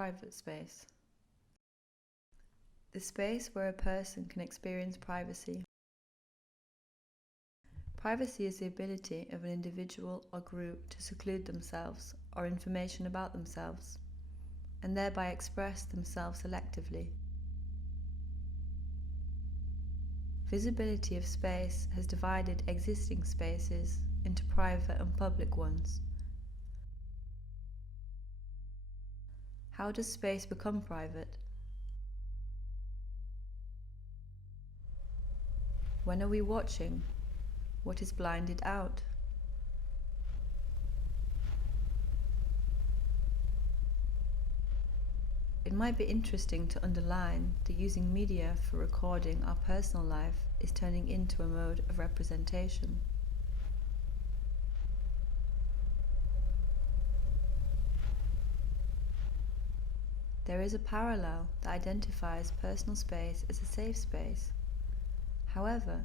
private space. The space where a person can experience privacy. Privacy is the ability of an individual or group to seclude themselves or information about themselves, and thereby express themselves selectively. Visibility of space has divided existing spaces into private and public ones. How does space become private? When are we watching? What is blinded out? It might be interesting to underline that using media for recording our personal life is turning into a mode of representation. There is a parallel that identifies personal space as a safe space. However,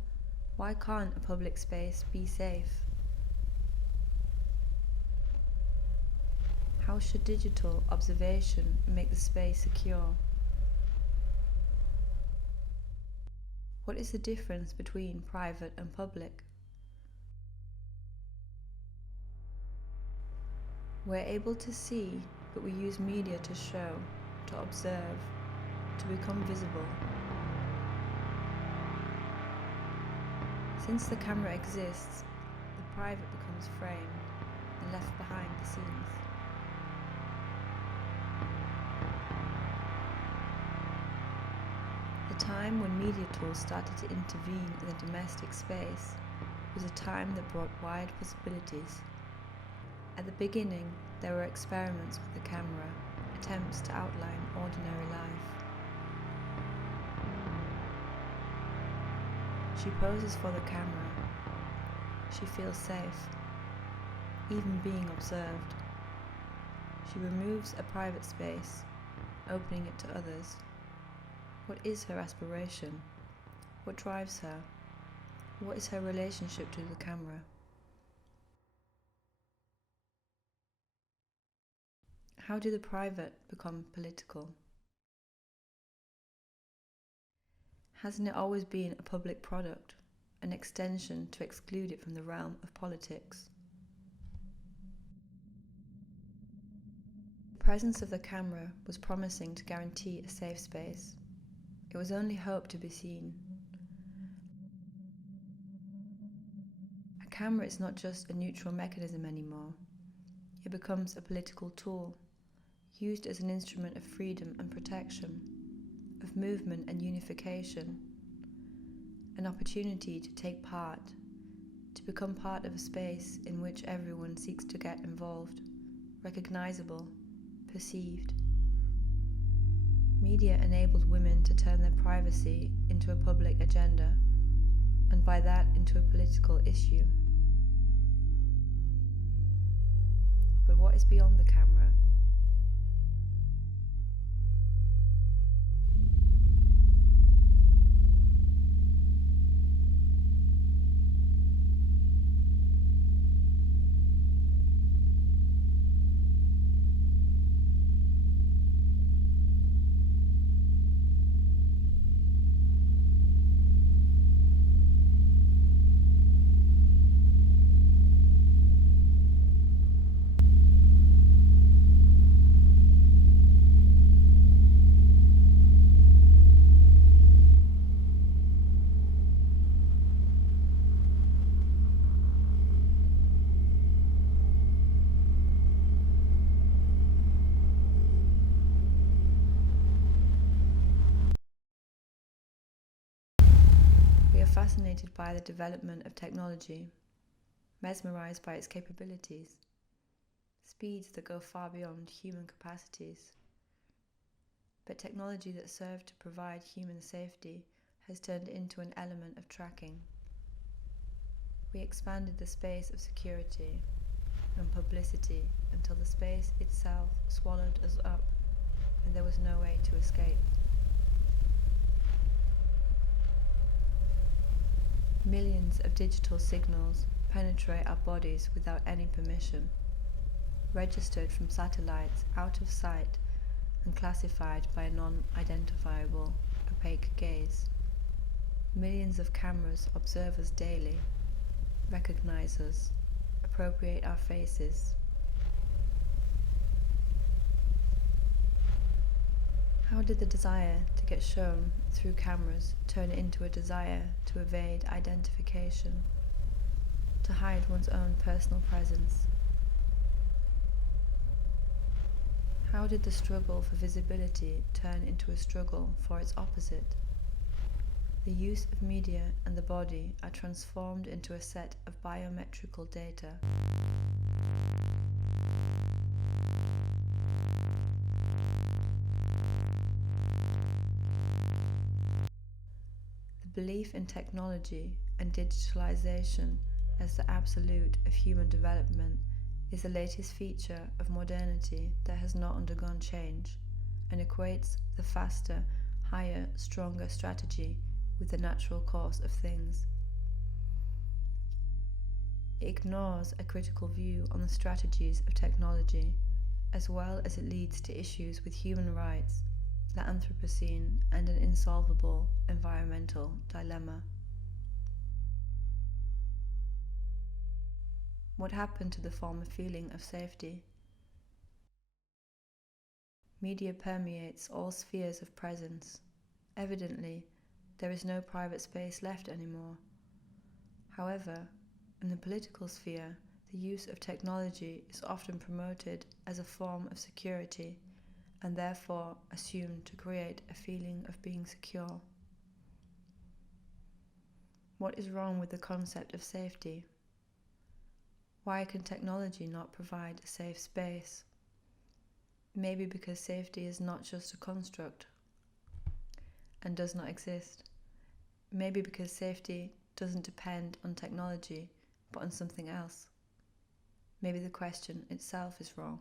why can't a public space be safe? How should digital observation make the space secure? What is the difference between private and public? We're able to see, but we use media to show, to observe, to become visible. Since the camera exists, the private becomes framed and left behind the scenes. The time when media tools started to intervene in the domestic space was a time that brought wide possibilities. At the beginning, there were experiments with the camera, attempts to outline ordinary life. She poses for the camera. She feels safe, even being observed. She removes a private space, opening it to others. What is her aspiration? What drives her? What is her relationship to the camera? How did the private become political? Hasn't it always been a public product, an extension to exclude it from the realm of politics? The presence of the camera was promising to guarantee a safe space. It was only hope to be seen. A camera is not just a neutral mechanism anymore. It becomes a political tool, used as an instrument of freedom and protection, of movement and unification, an opportunity to take part, to become part of a space in which everyone seeks to get involved, recognizable, perceived. Media enabled women to turn their privacy into a public agenda, and by that into a political issue. But what is beyond the camera? Fascinated by the development of technology, mesmerized by its capabilities, speeds that go far beyond human capacities. But technology that served to provide human safety has turned into an element of tracking. We expanded the space of security and publicity until the space itself swallowed us up and there was no way to escape. Millions of digital signals penetrate our bodies without any permission, registered from satellites out of sight and classified by a non-identifiable, opaque gaze. Millions of cameras observe us daily, recognize us, appropriate our faces. How did the desire to get shown through cameras turn into a desire to evade identification, to hide one's own personal presence? How did the struggle for visibility turn into a struggle for its opposite? The use of media and the body are transformed into a set of biometrical data. The belief in technology and digitalization as the absolute of human development is the latest feature of modernity that has not undergone change, and equates the faster, higher, stronger strategy with the natural course of things. It ignores a critical view on the strategies of technology, as well as it leads to issues with human rights, the Anthropocene, and an insolvable environmental dilemma. What happened to the former feeling of safety? Media permeates all spheres of presence. Evidently, there is no private space left anymore. However, in the political sphere, the use of technology is often promoted as a form of security, and therefore assumed to create a feeling of being secure. What is wrong with the concept of safety? Why can technology not provide a safe space? Maybe because safety is not just a construct and does not exist. Maybe because safety doesn't depend on technology, but on something else. Maybe the question itself is wrong.